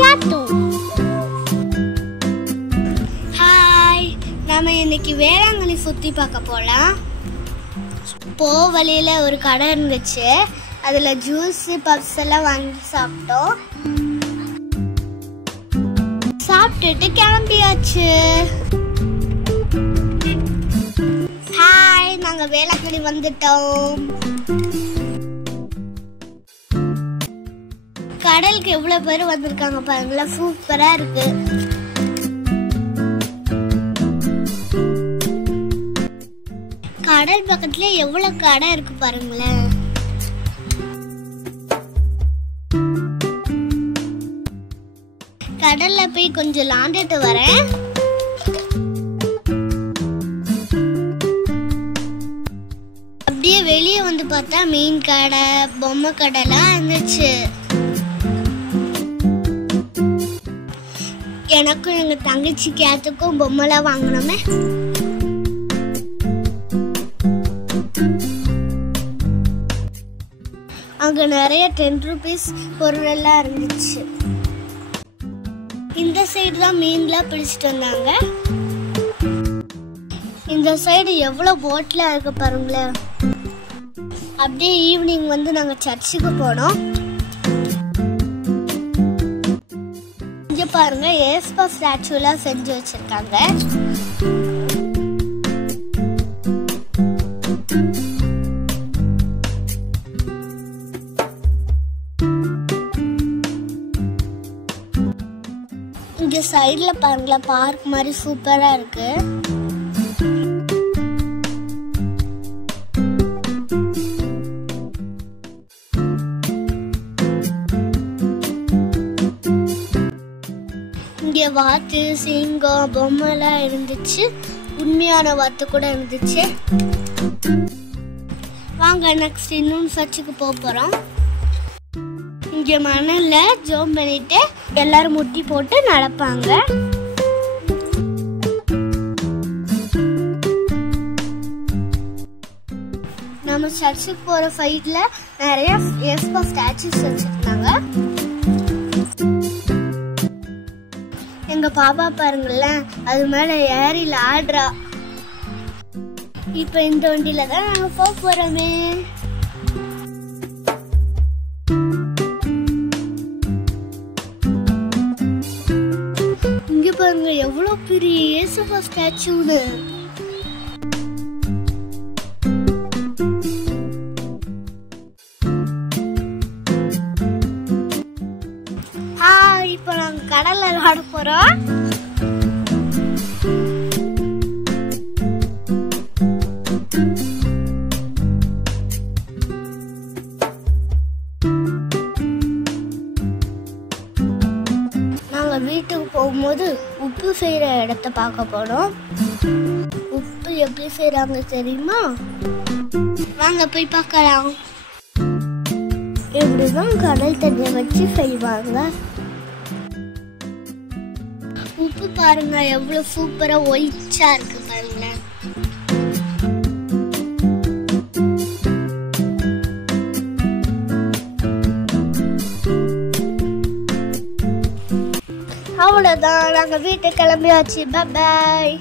கேட்டு. ஹாய், நாம இன்னைக்கு வேளாங்கண்ணி சுற்றி பார்க்க போகலாம். வழியில் ஒரு கடை இருந்துச்சு, அதில் ஜூஸு பப்ஸ் எல்லாம் வாங்கி சாப்பிட்டோம். சாப்பிட்டுட்டு கிளம்பியாச்சு. ஹாய், நாங்கள் வேளாங்கண்ணி வந்துட்டோம். கடலுக்கு எவ்வளவு பேர் வந்திருக்காங்க பாருங்களா, சூப்பரா இருக்கு. கடல் பக்கத்துல எவ்வளவு கடை இருக்கு பாருங்களேன். கடல்ல போய் கொஞ்சம் விளாண்டுட்டு வரேன். அப்படியே வெளியே வந்து பார்த்தா மீன் கடை, பொம்மை கடைலாம் இருந்துச்சு. எனக்கும் எங்க தங்கச்சி கேத்துக்கும் பொம்மைலாம் வாங்கினோமே. அங்க நிறைய 10 rupees பொருள் எல்லாம் இருந்துச்சு. இந்த சைடு தான் மீன்லாம் பிடிச்சிட்டு வந்தாங்க. இந்த சைடு எவ்வளவு போட்லாம் இருக்கு பாருங்களேன். அப்படியே ஈவினிங் வந்து நாங்க சர்ச்சுக்கு போனோம். பாருங்க, ஏஸ்பா ஸ்டாச்சுலாம் செஞ்சு வச்சிருக்காங்க. இங்க சைடுல பாருங்களா, பார்க் மாதிரி சூப்பரா இருக்கு. இங்க வாத்து, சிங்கம், பொம்மைலாம் இருந்துச்சு. உண்மையான வாத்து கூட இருந்துச்சு. வாங்க நெக்ஸ்ட் இன்னொன்று சர்ச்சுக்கு போறோம். இங்க மணல்ல ஜோம் பண்ணிட்டு எல்லாரும் முட்டி போட்டு நடப்பாங்க. நம்ம சர்ச்சுக்கு போற சைட்ல நிறைய ஏஸ்பா ஸ்டாச்சுஸ் வச்சிருக்காங்க. எங்க பாப்பா பாருங்களேன், அது மேல ஏறில ஆடுறா. இப்ப இந்த வண்டியில தான் நாங்க போறோமே. இங்க பாருங்க எவ்வளவு பெரிய ஏசுபா ஸ்டாச்சுன்னு. இப்போ நாங்க கடல்ல விளையாட போறோம். நாங்க வீட்டுக்கு போகும்போது உப்பு செய்யற இடத்த பார்க்க போனோம். உப்பு எப்படி செய்யறாங்க தெரியுமா? வாங்க போய் பார்க்கலாம். இப்படிதான் கடல் தண்ணியை வச்சு செய்வாங்க. உப்பு பாருங்க எவ்வளவு சூப்பரா ஒயிட்டா இருக்கு பாருங்களேன். அவ்வளவுதான், நாங்க வீட்டுக்கு கிளம்பியாச்சு. Bye bye.